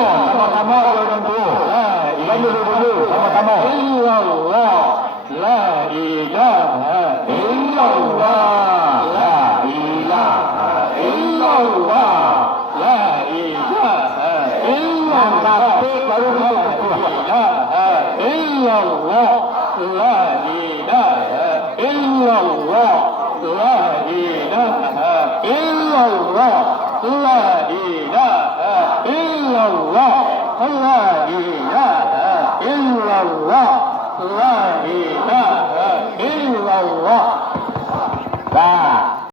sama-sama orang tu. Dulu sama-sama. Illallah la ilaha illallah la ilaha illallah la ilaha illallah baru la ilaha illallah la ilaha illallah la ilaha illallah la ilaha illallah la ilaha illallah la ilaha illallah.